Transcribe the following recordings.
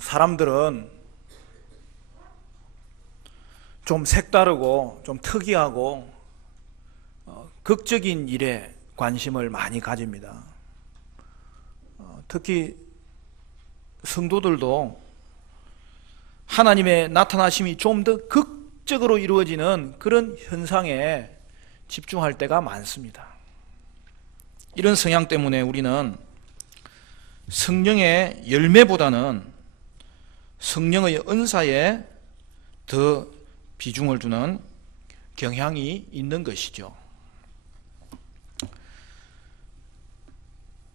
사람들은 좀 색다르고 좀 특이하고 극적인 일에 관심을 많이 가집니다. 특히 성도들도 하나님의 나타나심이 좀 더 극적으로 이루어지는 그런 현상에 집중할 때가 많습니다. 이런 성향 때문에 우리는 성령의 열매보다는 성령의 은사에 더 비중을 두는 경향이 있는 것이죠.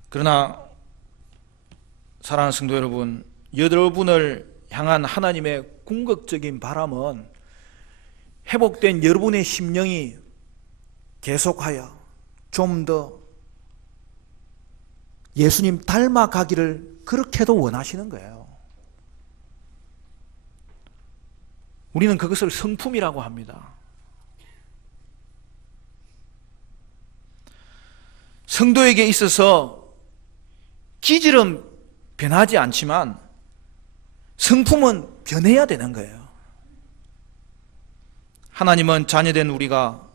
그러나 사랑하는 성도 여러분, 여러분을 향한 하나님의 궁극적인 바람은 회복된 여러분의 심령이 계속하여 좀 더 예수님 닮아가기를 그렇게도 원하시는 거예요. 우리는 그것을 성품이라고 합니다. 성도에게 있어서 기질은 변하지 않지만 성품은 변해야 되는 거예요. 하나님은 자녀된 우리가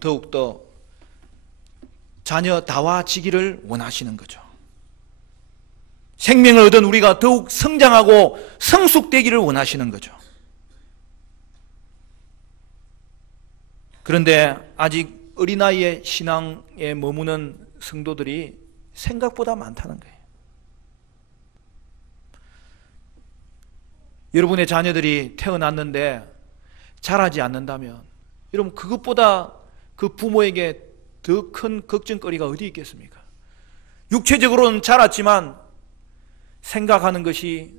더욱더 자녀다워지기를 원하시는 거죠. 생명을 얻은 우리가 더욱 성장하고 성숙되기를 원하시는 거죠. 그런데 아직 어린아이의 신앙에 머무는 성도들이 생각보다 많다는 거예요. 여러분의 자녀들이 태어났는데 자라지 않는다면 여러분 그것보다 그 부모에게 더 큰 걱정거리가 어디 있겠습니까? 육체적으로는 자랐지만 생각하는 것이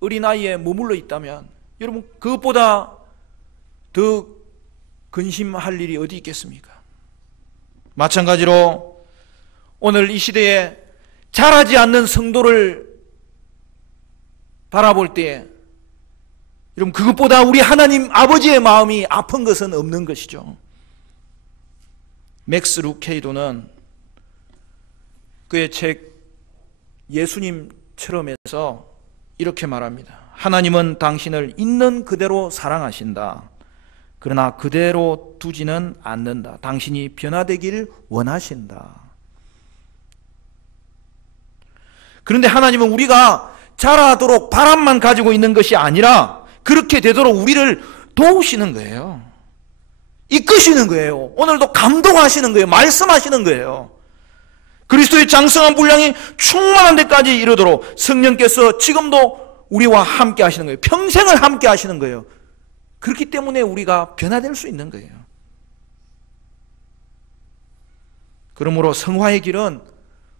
어린아이에 머물러 있다면 여러분 그것보다 더 근심할 일이 어디 있겠습니까? 마찬가지로 오늘 이 시대에 자라지 않는 성도를 바라볼 때 여러분 그것보다 우리 하나님 아버지의 마음이 아픈 것은 없는 것이죠. 맥스 루케이도는 그의 책 예수님처럼에서 이렇게 말합니다. 하나님은 당신을 있는 그대로 사랑하신다. 그러나 그대로 두지는 않는다. 당신이 변화되길 원하신다. 그런데 하나님은 우리가 자라도록 바람만 가지고 있는 것이 아니라 그렇게 되도록 우리를 도우시는 거예요. 이끄시는 거예요. 오늘도 감동하시는 거예요. 말씀하시는 거예요. 그리스도의 장성한 분량이 충만한 데까지 이르도록 성령께서 지금도 우리와 함께 하시는 거예요. 평생을 함께 하시는 거예요. 그렇기 때문에 우리가 변화될 수 있는 거예요. 그러므로 성화의 길은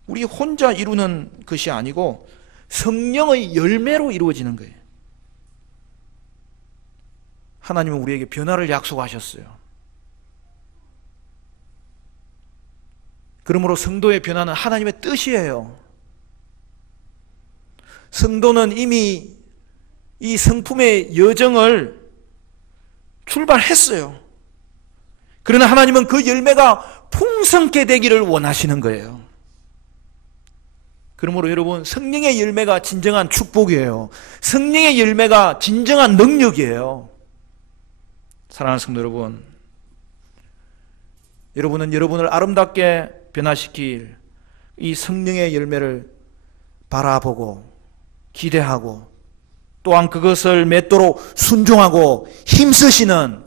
우리 혼자 이루는 것이 아니고 성령의 열매로 이루어지는 거예요. 하나님은 우리에게 변화를 약속하셨어요. 그러므로 성도의 변화는 하나님의 뜻이에요. 성도는 이미 이 성품의 여정을 출발했어요. 그러나 하나님은 그 열매가 풍성케 되기를 원하시는 거예요. 그러므로 여러분, 성령의 열매가 진정한 축복이에요. 성령의 열매가 진정한 능력이에요. 사랑하는 성도 여러분, 여러분은 여러분을 아름답게 변화시킬 이 성령의 열매를 바라보고 기대하고 또한 그것을 맺도록 순종하고 힘쓰시는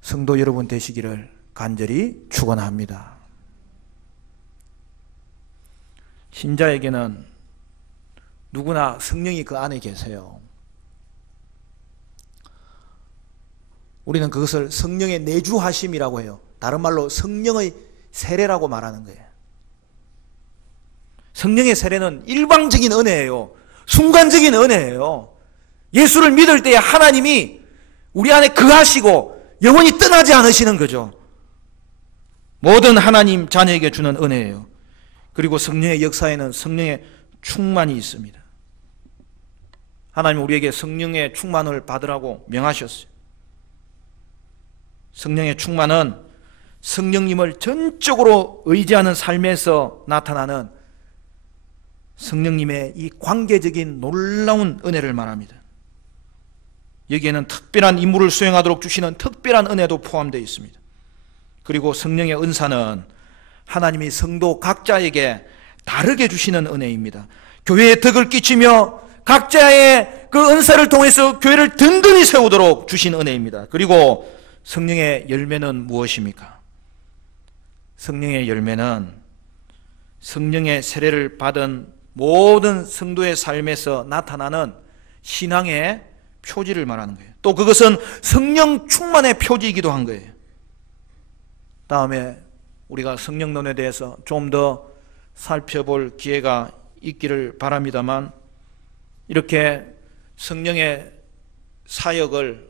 성도 여러분 되시기를 간절히 축원합니다. 신자에게는 누구나 성령이 그 안에 계세요. 우리는 그것을 성령의 내주하심이라고 해요. 다른 말로 성령의 세례라고 말하는 거예요. 성령의 세례는 일방적인 은혜예요. 순간적인 은혜예요. 예수를 믿을 때에 하나님이 우리 안에 거하시고 영원히 떠나지 않으시는 거죠. 모든 하나님 자녀에게 주는 은혜예요. 그리고 성령의 역사에는 성령의 충만이 있습니다. 하나님은 우리에게 성령의 충만을 받으라고 명하셨어요. 성령의 충만은 성령님을 전적으로 의지하는 삶에서 나타나는 성령님의 이 관계적인 놀라운 은혜를 말합니다. 여기에는 특별한 임무를 수행하도록 주시는 특별한 은혜도 포함되어 있습니다. 그리고 성령의 은사는 하나님이 성도 각자에게 다르게 주시는 은혜입니다. 교회에 덕을 끼치며 각자의 그 은사를 통해서 교회를 든든히 세우도록 주신 은혜입니다. 그리고 성령의 열매는 무엇입니까? 성령의 열매는 성령의 세례를 받은 모든 성도의 삶에서 나타나는 신앙의 표지를 말하는 거예요. 또 그것은 성령 충만의 표지이기도 한 거예요. 다음에 우리가 성령론에 대해서 좀 더 살펴볼 기회가 있기를 바랍니다만, 이렇게 성령의 사역을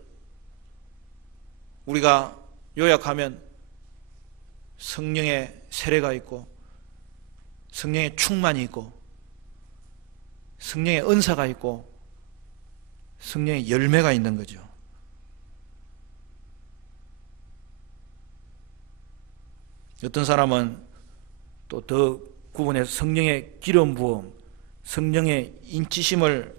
우리가 요약하면 성령의 세례가 있고, 성령의 충만이 있고, 성령의 은사가 있고, 성령의 열매가 있는 거죠. 어떤 사람은 또 더 구분해서 성령의 기름 부음, 성령의 인치심을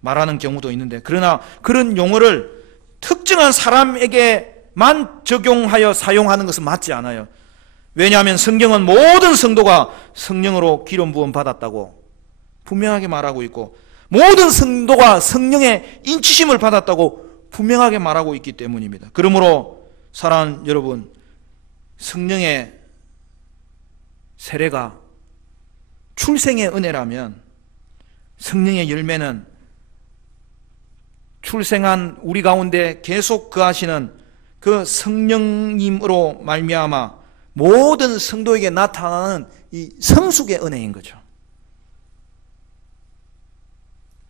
말하는 경우도 있는데, 그러나 그런 용어를 특정한 사람에게만 적용하여 사용하는 것은 맞지 않아요. 왜냐하면 성경은 모든 성도가 성령으로 기름 부음 받았다고 분명하게 말하고 있고, 모든 성도가 성령의 인치심을 받았다고 분명하게 말하고 있기 때문입니다. 그러므로 사랑하는 여러분, 성령의 세례가 출생의 은혜라면 성령의 열매는 출생한 우리 가운데 계속 거하시는 그 성령님으로 말미암아 모든 성도에게 나타나는 이 성숙의 은혜인 거죠.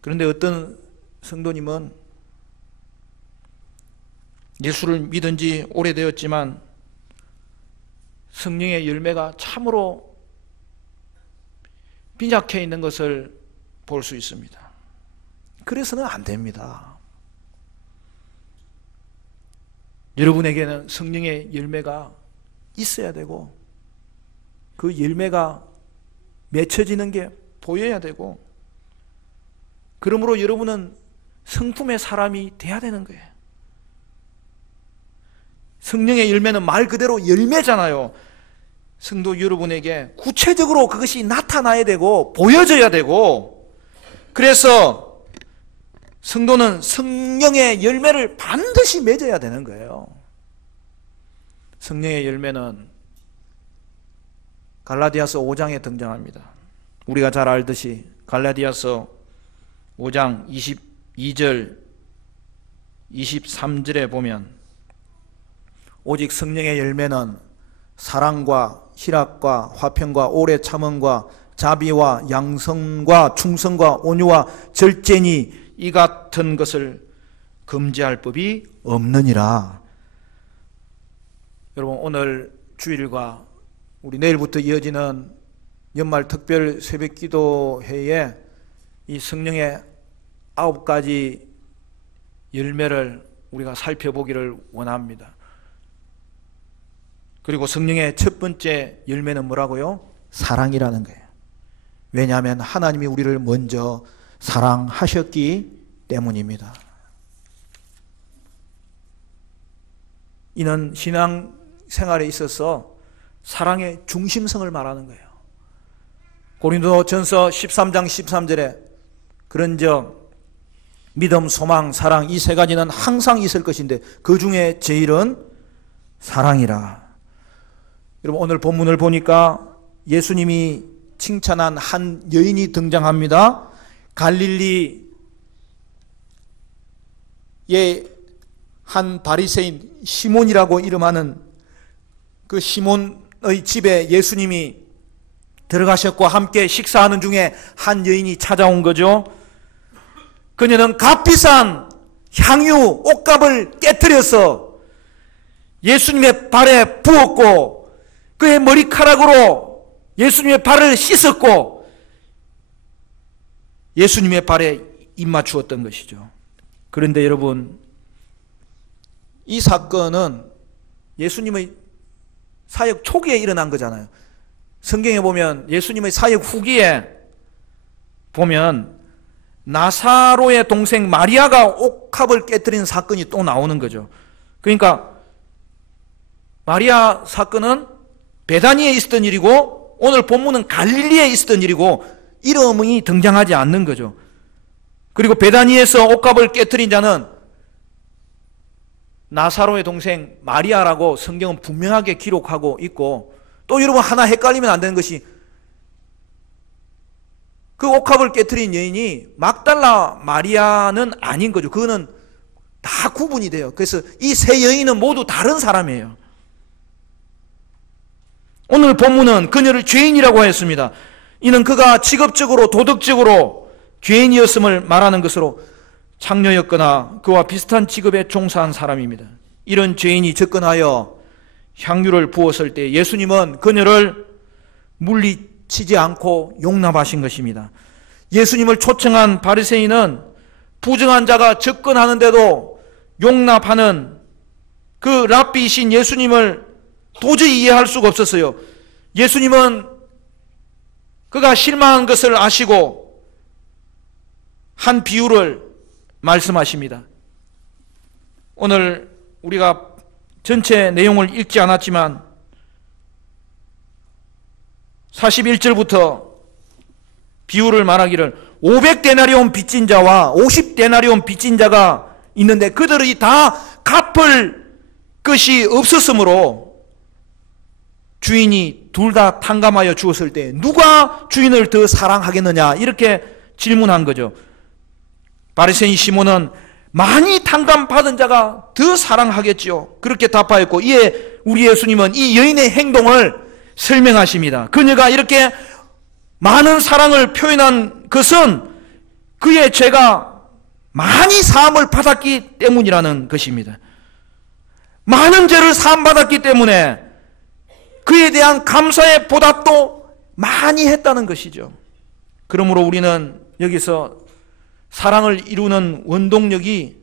그런데 어떤 성도님은 예수를 믿은 지 오래되었지만 성령의 열매가 참으로 빈약해 있는 것을 볼 수 있습니다. 그래서는 안 됩니다. 여러분에게는 성령의 열매가 있어야 되고, 그 열매가 맺혀지는 게 보여야 되고, 그러므로 여러분은 성품의 사람이 돼야 되는 거예요. 성령의 열매는 말 그대로 열매잖아요. 성도 여러분에게 구체적으로 그것이 나타나야 되고 보여져야 되고, 그래서 성도는 성령의 열매를 반드시 맺어야 되는 거예요. 성령의 열매는 갈라디아서 5장에 등장합니다. 우리가 잘 알듯이 갈라디아서 5장 22절 23절에 보면, 오직 성령의 열매는 사랑과 희락과 화평과 오래 참음과 자비와 양성과 충성과 온유와 절제니 이 같은 것을 금지할 법이 없느니라. 여러분, 오늘 주일과 우리 내일부터 이어지는 연말 특별 새벽 기도회에 이 성령의 9가지 열매를 우리가 살펴보기를 원합니다. 그리고 성령의 첫 번째 열매는 뭐라고요? 사랑이라는 거예요. 왜냐하면 하나님이 우리를 먼저 사랑하셨기 때문입니다. 이는 신앙생활에 있어서 사랑의 중심성을 말하는 거예요. 고린도전서 13장 13절에 그런즉 믿음, 소망, 사랑 이 세 가지는 항상 있을 것인데 그 중에 제일은 사랑이라. 여러분, 오늘 본문을 보니까 예수님이 칭찬한 한 여인이 등장합니다. 갈릴리의 한 바리새인 시몬이라고 이름하는 그 시몬의 집에 예수님이 들어가셨고 함께 식사하는 중에 한 여인이 찾아온 거죠. 그녀는 값비싼 향유 옷값을 깨뜨려서 예수님의 발에 부었고 그의 머리카락으로 예수님의 발을 씻었고 예수님의 발에 입맞추었던 것이죠. 그런데 여러분, 이 사건은 예수님의 사역 초기에 일어난 거잖아요. 성경에 보면 예수님의 사역 후기에 보면 나사로의 동생 마리아가 옥합을 깨뜨린 사건이 또 나오는 거죠. 그러니까 마리아 사건은 베다니에 있었던 일이고 오늘 본문은 갈릴리에 있었던 일이고 이름이 등장하지 않는 거죠. 그리고 베다니에서 옥합을 깨뜨린 자는 나사로의 동생 마리아라고 성경은 분명하게 기록하고 있고, 또 여러분 하나 헷갈리면 안 되는 것이 그 옥합을 깨뜨린 여인이 막달라 마리아는 아닌 거죠. 그거는 다 구분이 돼요. 그래서 이 세 여인은 모두 다른 사람이에요. 오늘 본문은 그녀를 죄인이라고 하였습니다. 이는 그가 직업적으로 도덕적으로 죄인이었음을 말하는 것으로 창녀였거나 그와 비슷한 직업에 종사한 사람입니다. 이런 죄인이 접근하여 향유를 부었을 때 예수님은 그녀를 물리치지 않고 용납하신 것입니다. 예수님을 초청한 바리새인은 부정한 자가 접근하는데도 용납하는 그 랍비이신 예수님을 도저히 이해할 수가 없었어요. 예수님은 그가 실망한 것을 아시고 한 비유를 말씀하십니다. 오늘 우리가 전체 내용을 읽지 않았지만 41절부터 비유를 말하기를 500데나리온 빚진 자와 50데나리온 빚진 자가 있는데 그들이 다 갚을 것이 없었으므로 주인이 둘 다 탕감하여 주었을 때 누가 주인을 더 사랑하겠느냐 이렇게 질문한 거죠. 바리새인 시몬은 많이 탕감받은 자가 더 사랑하겠지요. 그렇게 답하였고 이에 우리 예수님은 이 여인의 행동을 설명하십니다. 그녀가 이렇게 많은 사랑을 표현한 것은 그의 죄가 많이 사함을 받았기 때문이라는 것입니다. 많은 죄를 사함받았기 때문에 그에 대한 감사의 보답도 많이 했다는 것이죠. 그러므로 우리는 여기서 사랑을 이루는 원동력이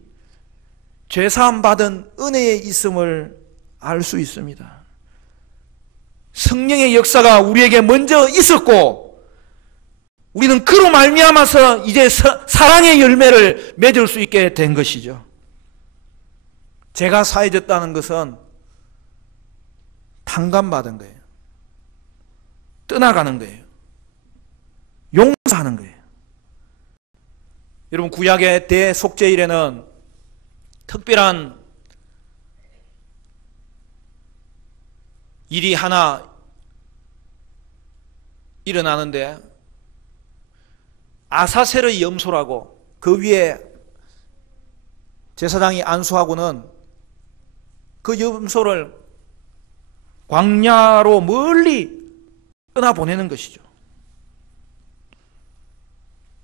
죄사함 받은 은혜에 있음을 알 수 있습니다. 성령의 역사가 우리에게 먼저 있었고 우리는 그로 말미암아서 이제 사랑의 열매를 맺을 수 있게 된 것이죠. 죄가 사해졌다는 것은 탕감받은 거예요. 떠나가는 거예요. 용서하는 거예요. 여러분 구약의 대속죄일에는 특별한 일이 하나 일어나는데 아사셀의 염소라고 그 위에 제사장이 안수하고는 그 염소를 광야로 멀리 떠나보내는 것이죠.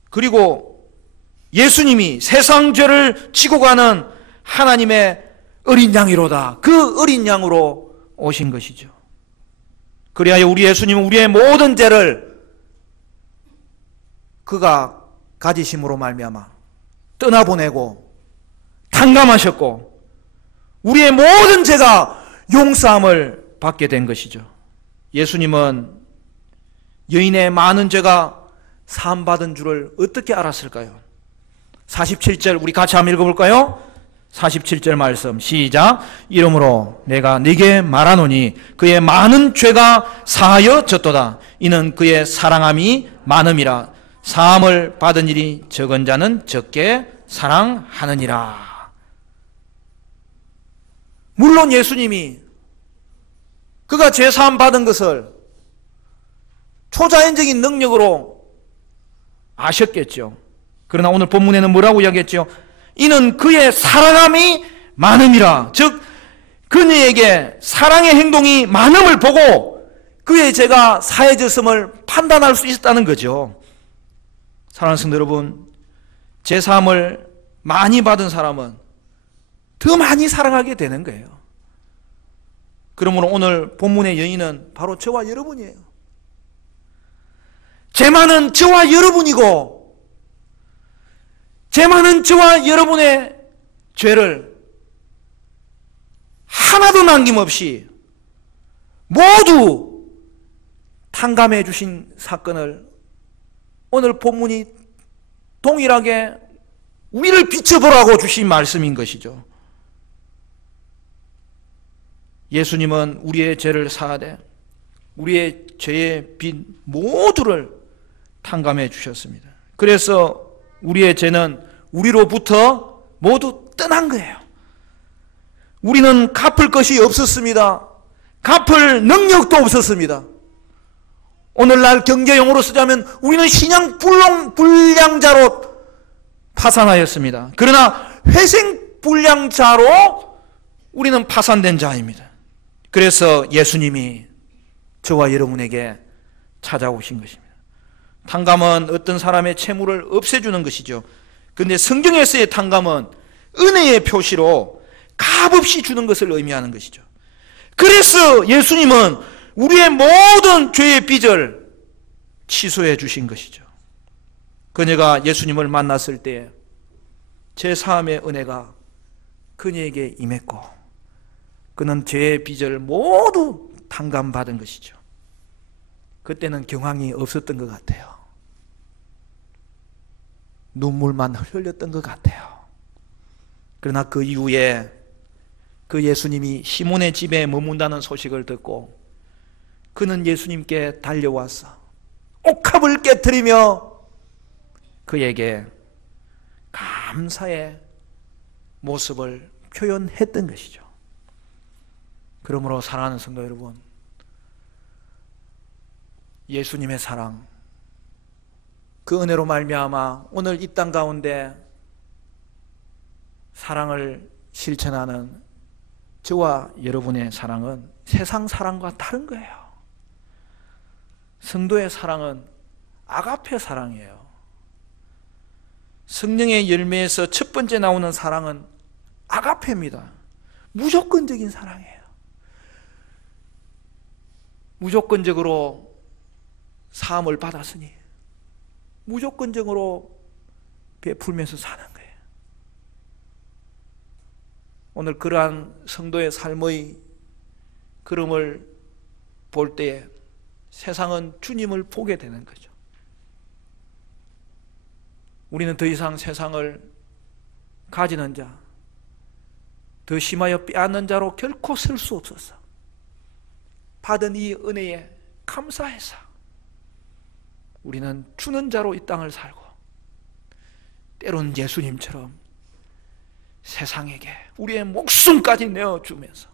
그리고 예수님이 세상 죄를 지고 가는 하나님의 어린 양이로다. 그 어린 양으로 오신 것이죠. 그리하여 우리 예수님은 우리의 모든 죄를 그가 가지심으로 말미암아 떠나보내고 탕감하셨고 우리의 모든 죄가 용서함을 받게 된 것이죠. 예수님은 여인의 많은 죄가 사함받은 줄을 어떻게 알았을까요? 47절 우리 같이 한번 읽어볼까요? 47절 말씀 시작. 이러므로 내가 네게 말하노니 그의 많은 죄가 사하여졌도다. 이는 그의 사랑함이 많음이라. 사함을 받은 일이 적은 자는 적게 사랑하느니라. 물론 예수님이 그가 죄사함 받은 것을 초자연적인 능력으로 아셨겠죠. 그러나 오늘 본문에는 뭐라고 이야기했죠? 이는 그의 사랑함이 많음이라. 즉 그녀에게 사랑의 행동이 많음을 보고 그의 죄가 사해졌음을 판단할 수 있었다는 거죠. 사랑하는 성도 여러분, 죄사함을 많이 받은 사람은 더 많이 사랑하게 되는 거예요. 그러므로 오늘 본문의 여인은 바로 저와 여러분이에요. 죄 많은 저와 여러분이고 죄 많은 저와 여러분의 죄를 하나도 남김없이 모두 탕감해 주신 사건을 오늘 본문이 동일하게 우리를 비춰보라고 주신 말씀인 것이죠. 예수님은 우리의 죄를 사하되 우리의 죄의 빚 모두를 탕감해 주셨습니다. 그래서 우리의 죄는 우리로부터 모두 떠난 거예요. 우리는 갚을 것이 없었습니다. 갚을 능력도 없었습니다. 오늘날 경제용어로 쓰자면 우리는 신앙 불량자로 파산하였습니다. 그러나 회생불량자로 우리는 파산된 자입니다. 그래서 예수님이 저와 여러분에게 찾아오신 것입니다. 탕감은 어떤 사람의 채무를 없애주는 것이죠. 그런데 성경에서의 탕감은 은혜의 표시로 값없이 주는 것을 의미하는 것이죠. 그래서 예수님은 우리의 모든 죄의 빚을 취소해 주신 것이죠. 그녀가 예수님을 만났을 때 제사함의 은혜가 그녀에게 임했고 그는 죄의 빚을 모두 탕감받은 것이죠. 그때는 경황이 없었던 것 같아요. 눈물만 흘렸던 것 같아요. 그러나 그 이후에 그 예수님이 시몬의 집에 머문다는 소식을 듣고 그는 예수님께 달려와서 옥합을 깨트리며 그에게 감사의 모습을 표현했던 것이죠. 그러므로 사랑하는 성도 여러분, 예수님의 사랑, 그 은혜로 말미암아 오늘 이 땅 가운데 사랑을 실천하는 저와 여러분의 사랑은 세상 사랑과 다른 거예요. 성도의 사랑은 아가페 사랑이에요. 성령의 열매에서 첫 번째 나오는 사랑은 아가페입니다. 무조건적인 사랑이에요. 무조건적으로 사함을 받았으니 무조건적으로 베풀면서 사는 거예요. 오늘 그러한 성도의 삶의 걸음을 볼 때에 세상은 주님을 보게 되는 거죠. 우리는 더 이상 세상을 가지는 자, 더 심하여 빼앗는 자로 결코 설 수 없었어. 받은 이 은혜에 감사해서 우리는 주는 자로 이 땅을 살고 때로는 예수님처럼 세상에게 우리의 목숨까지 내어주면서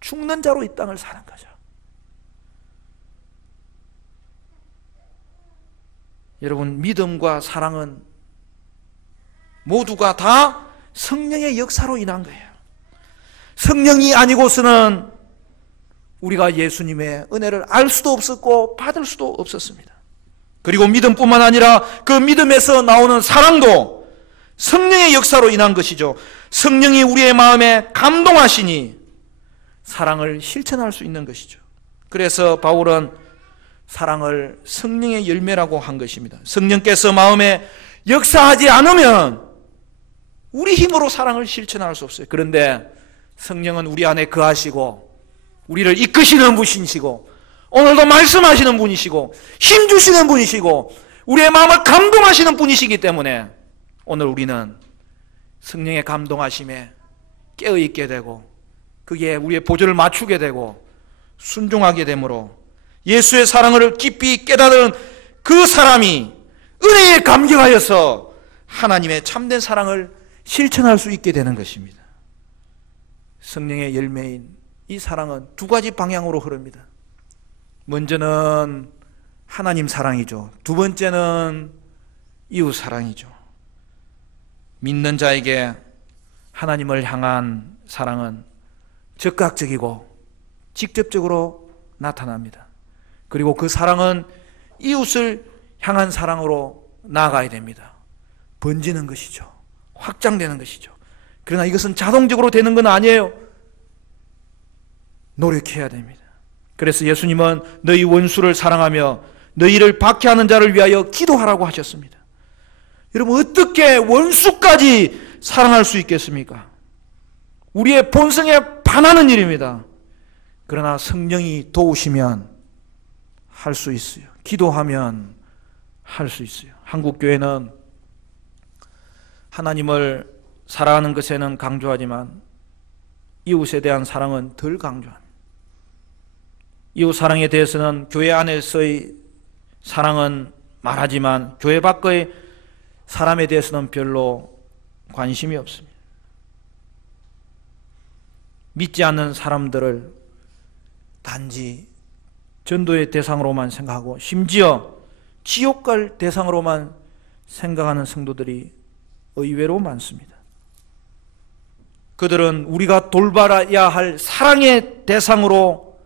죽는 자로 이 땅을 사는 거죠. 여러분, 믿음과 사랑은 모두가 다 성령의 역사로 인한 거예요. 성령이 아니고서는 우리가 예수님의 은혜를 알 수도 없었고 받을 수도 없었습니다. 그리고 믿음뿐만 아니라 그 믿음에서 나오는 사랑도 성령의 역사로 인한 것이죠. 성령이 우리의 마음에 감동하시니 사랑을 실천할 수 있는 것이죠. 그래서 바울은 사랑을 성령의 열매라고 한 것입니다. 성령께서 마음에 역사하지 않으면 우리 힘으로 사랑을 실천할 수 없어요. 그런데 성령은 우리 안에 거하시고 우리를 이끄시는 분이시고 오늘도 말씀하시는 분이시고 힘주시는 분이시고 우리의 마음을 감동하시는 분이시기 때문에 오늘 우리는 성령의 감동하심에 깨어있게 되고 그게 우리의 보조를 맞추게 되고 순종하게 되므로 예수의 사랑을 깊이 깨달은 그 사람이 은혜에 감격하여서 하나님의 참된 사랑을 실천할 수 있게 되는 것입니다. 성령의 열매인 이 사랑은 두 가지 방향으로 흐릅니다. 먼저는 하나님 사랑이죠. 두 번째는 이웃 사랑이죠. 믿는 자에게 하나님을 향한 사랑은 즉각적이고 직접적으로 나타납니다. 그리고 그 사랑은 이웃을 향한 사랑으로 나아가야 됩니다. 번지는 것이죠. 확장되는 것이죠. 그러나 이것은 자동적으로 되는 건 아니에요. 노력해야 됩니다. 그래서 예수님은 너희 원수를 사랑하며 너희를 박해하는 자를 위하여 기도하라고 하셨습니다. 여러분, 어떻게 원수까지 사랑할 수 있겠습니까? 우리의 본성에 반하는 일입니다. 그러나 성령이 도우시면 할 수 있어요. 기도하면 할 수 있어요. 한국교회는 하나님을 사랑하는 것에는 강조하지만 이웃에 대한 사랑은 덜 강조합니다. 이웃 사랑에 대해서는 교회 안에서의 사랑은 말하지만 교회 밖의 사람에 대해서는 별로 관심이 없습니다. 믿지 않는 사람들을 단지 전도의 대상으로만 생각하고 심지어 지옥 갈 대상으로만 생각하는 성도들이 의외로 많습니다. 그들은 우리가 돌봐야 할 사랑의 대상으로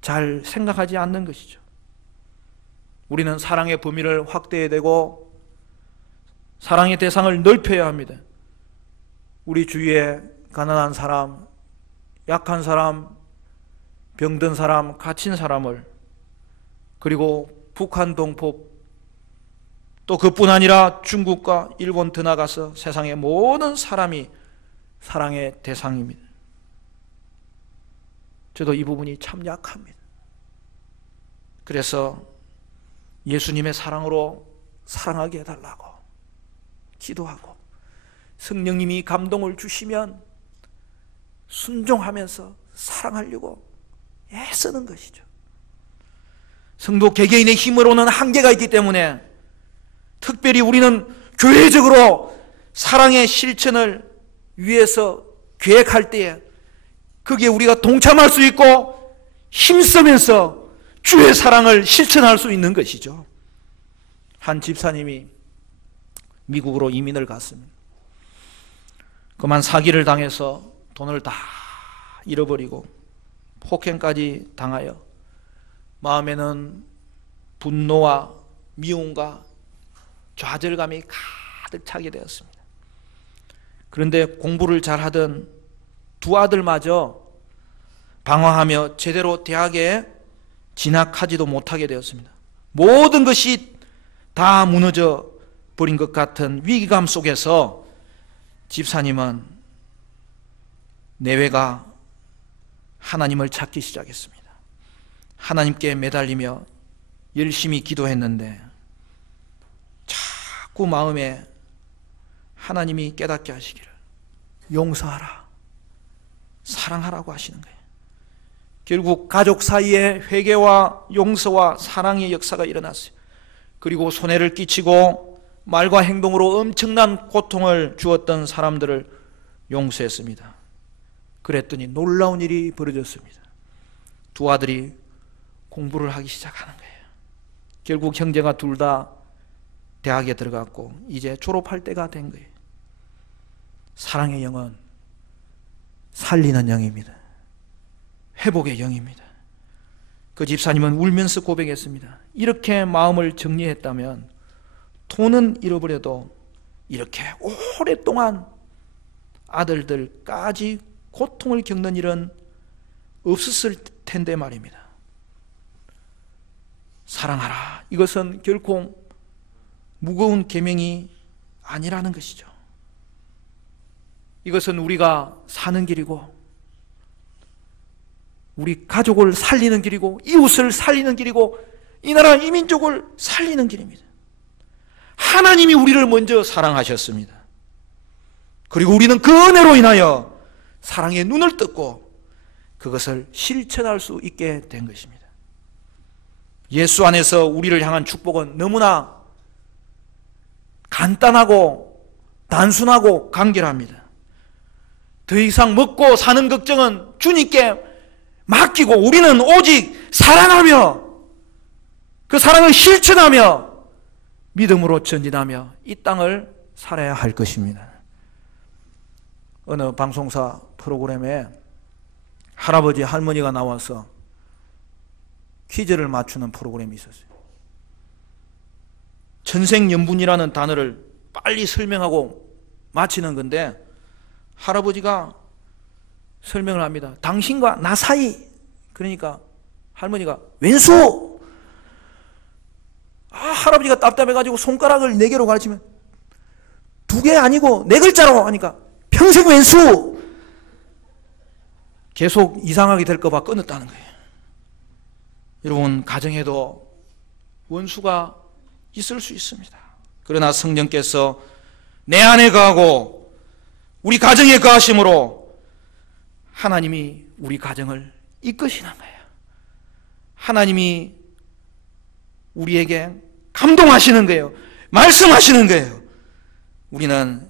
잘 생각하지 않는 것이죠. 우리는 사랑의 범위를 확대해야 되고 사랑의 대상을 넓혀야 합니다. 우리 주위에 가난한 사람, 약한 사람, 병든 사람, 갇힌 사람을, 그리고 북한 동포, 또 그뿐 아니라 중국과 일본 더 나가서 세상의 모든 사람이 사랑의 대상입니다. 저도 이 부분이 참 약합니다. 그래서 예수님의 사랑으로 사랑하게 해달라고 기도하고, 성령님이 감동을 주시면 순종하면서 사랑하려고 애쓰는 것이죠. 성도 개개인의 힘으로는 한계가 있기 때문에 특별히 우리는 교회적으로 사랑의 실천을 위해서 계획할 때에 거기에 우리가 동참할 수 있고 힘쓰면서 주의 사랑을 실천할 수 있는 것이죠. 한 집사님이 미국으로 이민을 갔습니다. 그만 사기를 당해서 돈을 다 잃어버리고 폭행까지 당하여 마음에는 분노와 미움과 좌절감이 가득 차게 되었습니다. 그런데 공부를 잘하던 두 아들마저 방황하며 제대로 대학에 진학하지도 못하게 되었습니다. 모든 것이 다 무너져 버린 것 같은 위기감 속에서 집사님은 내외가 하나님을 찾기 시작했습니다. 하나님께 매달리며 열심히 기도했는데 자꾸 마음에 하나님이 깨닫게 하시기를 용서하라, 사랑하라고 하시는 거예요. 결국 가족 사이에 회개와 용서와 사랑의 역사가 일어났어요. 그리고 손해를 끼치고 말과 행동으로 엄청난 고통을 주었던 사람들을 용서했습니다. 그랬더니 놀라운 일이 벌어졌습니다. 두 아들이 공부를 하기 시작하는 거예요. 결국 형제가 둘 다 대학에 들어갔고 이제 졸업할 때가 된 거예요. 사랑의 영은 살리는 영입니다. 회복의 영입니다. 그 집사님은 울면서 고백했습니다. 이렇게 마음을 정리했다면 돈은 잃어버려도 이렇게 오랫동안 아들들까지 고통을 겪는 일은 없었을 텐데 말입니다. 사랑하라. 이것은 결코 무거운 계명이 아니라는 것이죠. 이것은 우리가 사는 길이고 우리 가족을 살리는 길이고 이웃을 살리는 길이고 이 나라 이 민족을 살리는 길입니다. 하나님이 우리를 먼저 사랑하셨습니다. 그리고 우리는 그 은혜로 인하여 사랑의 눈을 떴고 그것을 실천할 수 있게 된 것입니다. 예수 안에서 우리를 향한 축복은 너무나 간단하고 단순하고 간결합니다. 더 이상 먹고 사는 걱정은 주님께 맡기고 우리는 오직 사랑하며 그 사랑을 실천하며 믿음으로 전진하며 이 땅을 살아야 할 것입니다. 어느 방송사 프로그램에 할아버지 할머니가 나와서 퀴즈를 맞추는 프로그램이 있었어요. 천생연분이라는 단어를 빨리 설명하고 마치는 건데 할아버지가 설명을 합니다. 당신과 나 사이. 그러니까 할머니가 왼수. 할아버지가 답답해가지고 손가락을 4개로 가르치면 2개 아니고 4글자로 하니까 평생 왼수. 계속 이상하게 될까 봐 끊었다는 거예요. 여러분 가정에도 원수가 있을 수 있습니다. 그러나 성령께서 내 안에 거하고 우리 가정에 거하심으로 하나님이 우리 가정을 이끄시는 거예요. 하나님이 우리에게 감동하시는 거예요. 말씀하시는 거예요. 우리는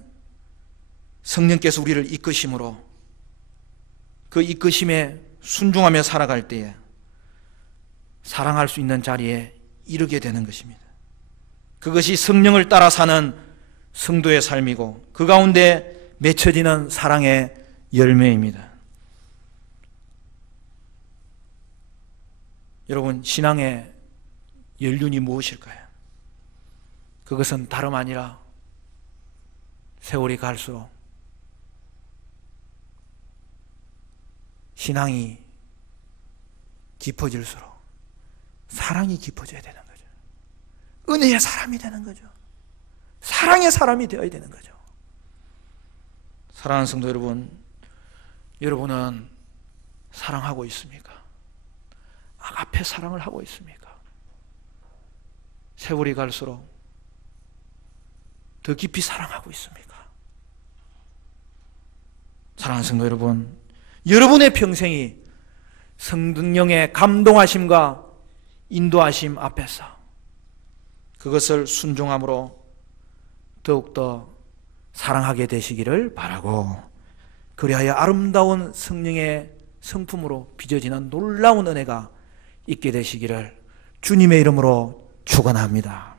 성령께서 우리를 이끄심으로 그 이끄심에 순종하며 살아갈 때에 사랑할 수 있는 자리에 이르게 되는 것입니다. 그것이 성령을 따라 사는 성도의 삶이고 그 가운데 맺혀지는 사랑의 열매입니다. 여러분, 신앙의 연륜이 무엇일까요? 그것은 다름 아니라 세월이 갈수록 신앙이 깊어질수록 사랑이 깊어져야 되는 거죠. 은혜의 사람이 되는 거죠. 사랑의 사람이 되어야 되는 거죠. 사랑하는 성도 여러분, 여러분은 사랑하고 있습니까? 아가페 사랑을 하고 있습니까? 세월이 갈수록 더 깊이 사랑하고 있습니까? 사랑하는 성도 여러분, 여러분의 평생이 성령의 감동하심과 인도하심 앞에서 그것을 순종함으로 더욱더 사랑하게 되시기를 바라고, 그리하여 아름다운 성령의 성품으로 빚어지는 놀라운 은혜가 있게 되시기를 주님의 이름으로 축원합니다.